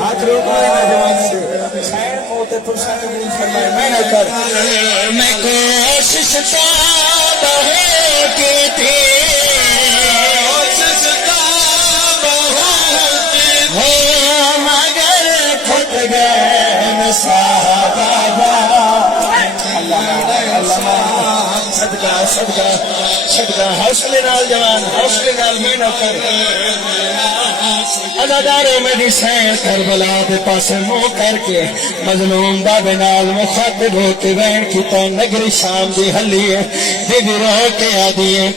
हाथ रोको जवान से मैं कोशिश तो बहुत की थी हो मगर थक गए साहबा सदका सदका सदका हौसले नाल जवान हौसले नाल मेहनत कर अदादारों मेरी सैर करबला दे पासे मुंह करके मजलूम बाबे नाल मुखातिब होके बहन की तो नगरी शाम दी हली है बीबी रो के आदि है